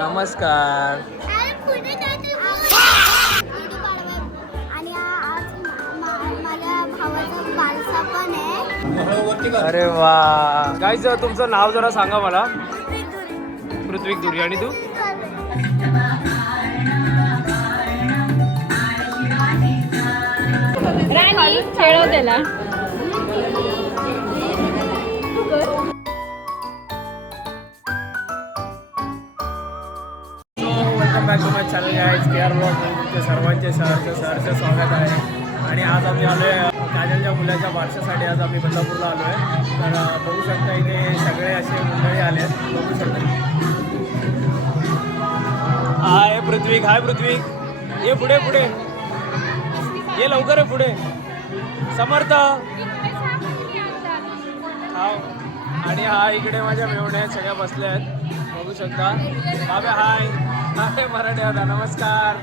नमस्कार. आणि आज माझ्या भावाचा बारसा पण आहे. अरे वा गाईज, तुमचं नाव जरा सांगा मला. पृथ्वी दुरी. आणि तू? राणी खेळव त्याला. Welcome back to my channel guys. KR blog मध्ये तुमच्या सर्वांचे सहर्ष स्वागत आहे. आणि आज आम्ही आलो आहे काजलच्या मुलाच्या बारशासाठी. आज आम्ही बदलापूरला आलो आहे. तर बघू शकता इथे सगळे असे मंडळी आले आहेत. बघू शकता. हाय पृथ्वी. हाय पृथ्वी. ये पुढे पुढे ये लवकर आहे पुढे. समर्थ. हा. आणि हा इकडे माझ्या मेवण्या आहेत, सगळ्या बसल्या आहेत. बघू शकता. बाबा हाय. हाय मराठी होता. नमस्कार.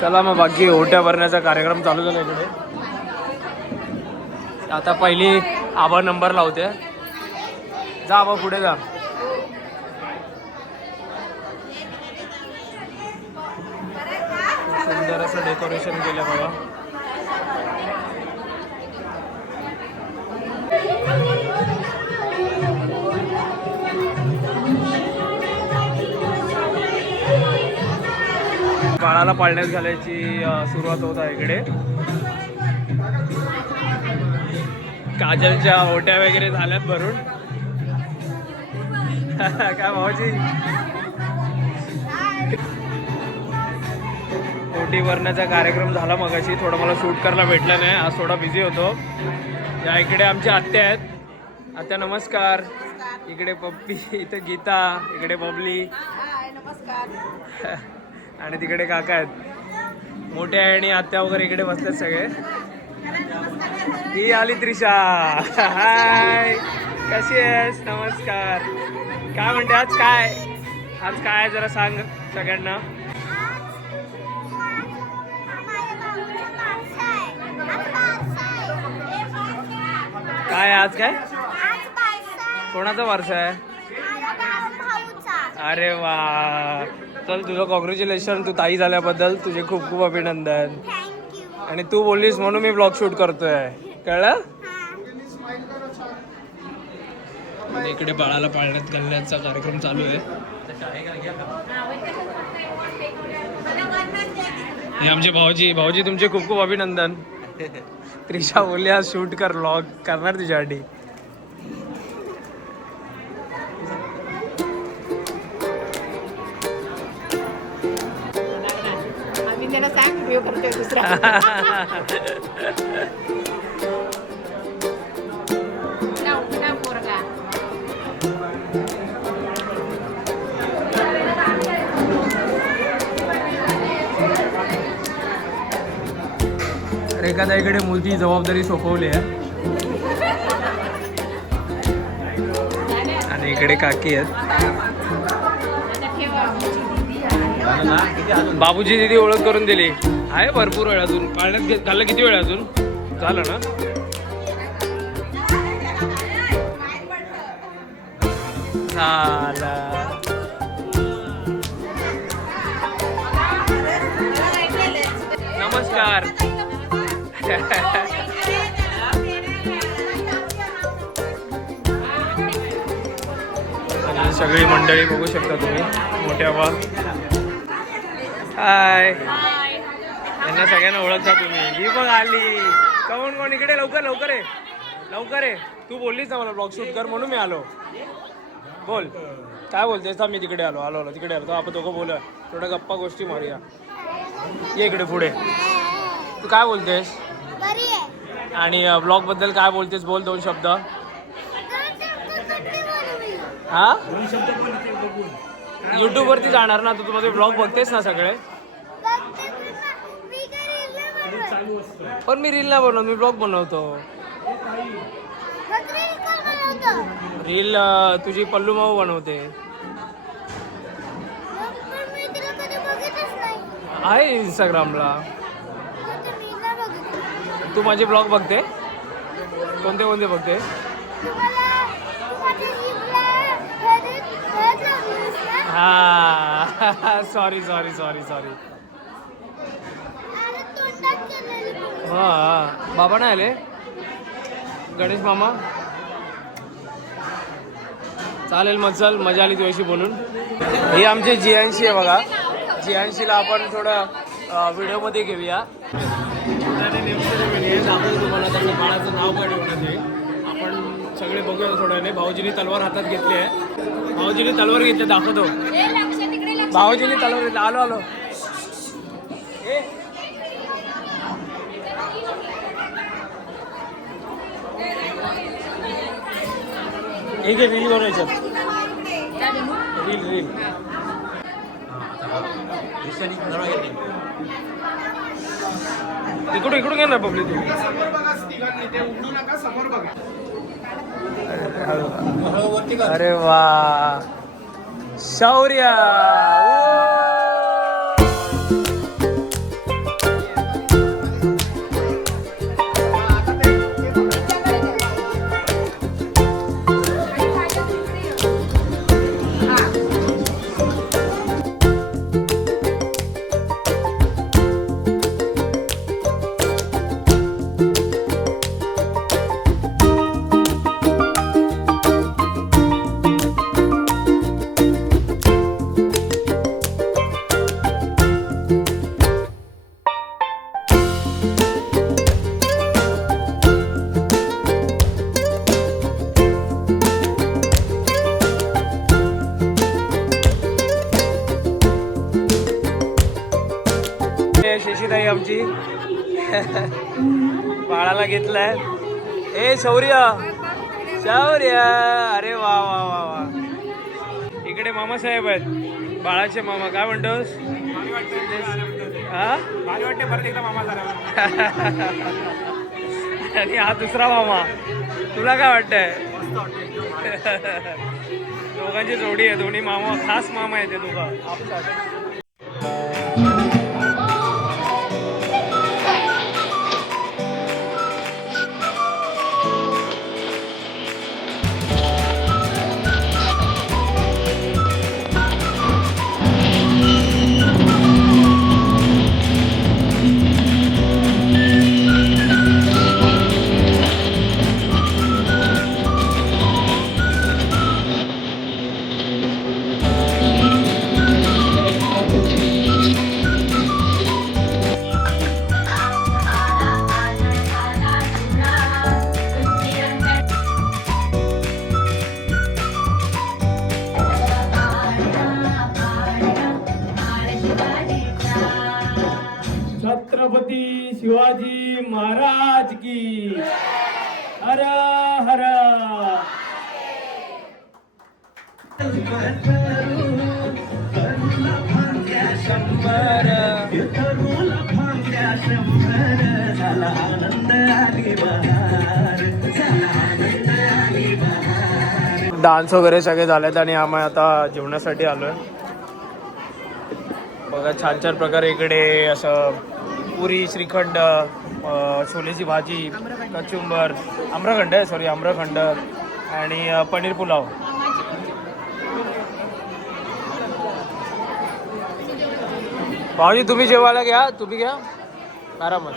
चला मग बाकी ओट्या भरण्याचा कार्यक्रम चालू झाला इकडे. आता पहिली आबा नंबर लावते. जा आबा पुढे जा. सुंदर असं डेकोरेशन केलं बघा. बाळाला पाळण्यात घालायची सुरुवात होत आहे इकडे. काजलच्या ओट्या वगैरे झाल्यात भरून. काय भाऊजी. ओटी भरण्याचा कार्यक्रम झाला मगाशी. थोडं मला शूट करायला भेटलं नाही, आज थोडा बिझी होतो. या इकडे आमची आत्या आहेत. आत्या नमस्कार. इकडे पप्पी, इथे गीता, इकडे बबली आणि तिकडे काका आहेत. मोठे आहे आणि आत्या वगैरे इकडे बसतात सगळे. ही आली त्रिशा. हाय कशी आहेस. नमस्कार. काय म्हणते आज काय जरा सांग सगळ्यांना. काय आज काय कोणाचा वारसा आहे. अरे वा. चल तुझं कॉंग्रॅच्युलेशन. तू ताई झाल्याबद्दल तुझे खूप खूप अभिनंदन. आणि तू बोललीस म्हणून मी ब्लॉग शूट करतोय. कळलं. इकडे बाळाला पाळण्यात घालण्याचा कार्यक्रम चालू आहे. हे आमचे भाऊजी तुमचे खूप खूप अभिनंदन. त्रिशा बोलली आज शूट कर, व्लॉग करणार तुझ्यासाठी. आम्ही त्याला सांग व्हिडिओ करतोय दुसरा. एखाद्या इकडे मोठी जबाबदारी सोपवली आहे. आणि इकडे काकी आहेत. बाबूची दिदी ओळख करून दिली आहे. भरपूर वेळ अजून पाळण्यात झालं. किती वेळ अजून झालं ना. नमस्कार. आणि सगळी मंडळी बघू शकता तुम्ही. मोठ्या बा. हाय. यांना सगळ्यांना ओळखता तुम्ही. ही पण आली. कोण इकडे. लवकर लवकर आहे. लवकर आहे. तू बोललीस ना मला ब्लॉग शूट कर म्हणून मी आलो. बोल काय बोलतेस. मी तिकडे आलो तिकडे आलो. तर आपण दोघं बोलूया. थोड्या गप्पा गोष्टी मारूया. ये इकडे पुढे. तू काय बोलतेस. आणि ब्लॉग बद्दल काय बोलतेस. बोल 2 शब्द. हा यूट्यूब वरती जाणार ना तू. माझे ब्लॉग बघतेस ना सगळे. पण मी रील नाही बनवतो, मी ब्लॉग बनवतो. रील तुझी पल्लू माऊ बनवते. आहे इंस्टाग्रामला. तू माझे ब्लॉग बघते. कोणते बघते. Sorry sorry sorry sorry. अरे तोंडात गेलेली पोळी. हा बाबा नाही आले. गणेश मामा चालेल मग चल, मजा आली तुझ्याशी बोलून. ही आमची जियांशी आहे बघा. जियांशीला आपण थोडं व्हिडिओमध्ये घेऊया. दाखवतो तुम्हाला त्याच्या बाळाचं नाव काय ठेवण्यात येईल. आपण सगळे बघूया थोड्या वेळाने. भाऊजीने तलवार हातात घेतली आहे. भाऊजीने तलवार घेतली, दाखवतो. भाऊजीने तलवार घेतली. आलो आलो. एक रील बनवायचं. रील रील इकडून इकडून घे ना पब्लिक. अरे वा शौर्य. शेशीताई आमची बाळाला घेतलाय. ए शौर्य शौर्य. अरे वा वा वा वा. इकडे मामासाहेब आहेत, बाळाचे मामा. काय म्हणतोस? हा भारी वाटते परत एकदा मामा झाला. आणि हा दुसरा मामा. तुला काय वाटतंय? दोघांची जोडी आहे, दोन्ही मामा. खास मामा आहे ते दोघं. छत्रपती शिवाजी महाराज की हर हर. डान्स वगैरे सगळे झालेत आणि आम्ही आता जेवणासाठी आलोय. बघा छान छान प्रकारे इकडे असं पुरी, श्रीखंड, छोलेची भाजी, कचुंबर, आम्रखंड आहे, सॉरी आम्रखंड आणि पनीर पुलाव. भाऊजी तुम्ही जेवायला घ्या, तुम्ही घ्या आरामात.